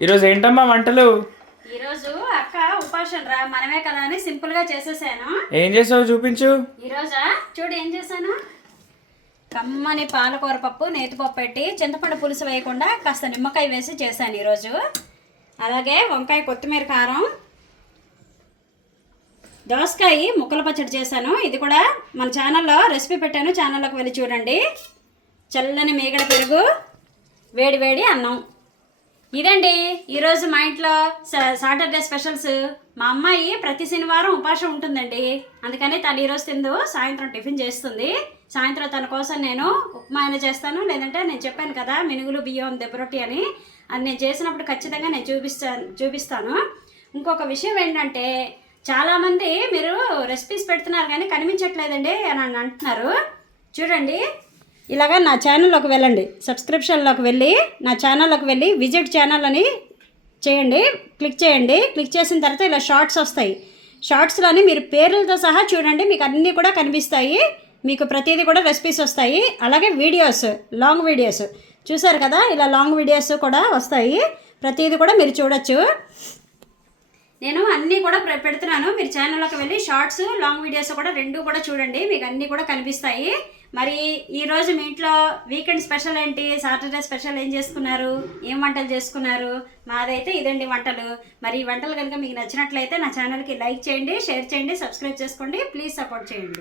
ఈరోజు ఏంటమ్మా వంటలు? ఈరోజు అక్క ఉపాసం రా మనమే కదా అని సింపుల్ గా చేసేసాను. ఏం చేసావు చూపించు. ఈరోజా చూడు ఏం చేశాను. కమ్మని పాలకూర పప్పు నేతిపప్పు పెట్టి చింతపండు పులుసు వేయకుండా కాస్త నిమ్మకాయ వేసి చేశాను ఈరోజు. అలాగే వంకాయ కొత్తిమీర కారం, దోసకాయ ముక్కల పచ్చడి చేశాను. ఇది కూడా మన ఛానల్లో రెసిపీ పెట్టాను, ఛానల్లోకి వెళ్ళి చూడండి. చల్లని మీగడ పెరుగు, వేడి వేడి అన్నం. ఇదండి ఈరోజు మా ఇంట్లో సాటర్డే స్పెషల్స్. మా అమ్మాయి ప్రతి శనివారం ఉపాసం ఉంటుందండి, అందుకని తను ఈరోజు తిందు సాయంత్రం టిఫిన్ చేస్తుంది. సాయంత్రం తన కోసం నేను ఉప్మా అయినా చేస్తాను, లేదంటే నేను చెప్పాను కదా మినుగులు బియ్యం దెబ్బరొట్టి అని, అది నేను చేసినప్పుడు ఖచ్చితంగా నేను చూపిస్తాను. ఇంకొక విషయం ఏంటంటే చాలామంది మీరు రెసిపీస్ పెడుతున్నారు కానీ కనిపించట్లేదండి అని అంటున్నారు. చూడండి, ఇలాగా నా ఛానల్లోకి వెళ్ళండి, సబ్స్క్రిప్షన్లోకి వెళ్ళి నా ఛానల్లోకి వెళ్ళి విజిట్ ఛానల్ అని చేయండి, క్లిక్ చేయండి. క్లిక్ చేసిన తర్వాత ఇలా షార్ట్స్ వస్తాయి. షార్ట్స్లోని మీరు పేర్లతో సహా చూడండి, మీకు అన్నీ కూడా కనిపిస్తాయి. మీకు ప్రతిదీ కూడా రెసిపీస్ వస్తాయి. అలాగే వీడియోస్, లాంగ్ వీడియోస్ చూసారు కదా, ఇలా లాంగ్ వీడియోస్ కూడా వస్తాయి. ప్రతిదీ కూడా మీరు చూడొచ్చు. నేను అన్నీ కూడా పెడుతున్నాను. మీరు ఛానల్లోకి వెళ్ళి షార్ట్స్, లాంగ్ వీడియోస్ కూడా రెండు కూడా చూడండి, మీకు అన్నీ కూడా కనిపిస్తాయి. మరి ఈరోజు మీ ఇంట్లో వీకెండ్ స్పెషల్ ఏంటి, సాటర్డే స్పెషల్ ఏం చేసుకున్నారు, ఏం వంటలు చేసుకున్నారు? మాదైతే ఇదండి వంటలు. మరి ఈ వంటలు కనుక మీకు నచ్చినట్లయితే నా ఛానల్కి లైక్ చేయండి, షేర్ చేయండి, సబ్స్క్రైబ్ చేసుకోండి. ప్లీజ్ సపోర్ట్ చేయండి.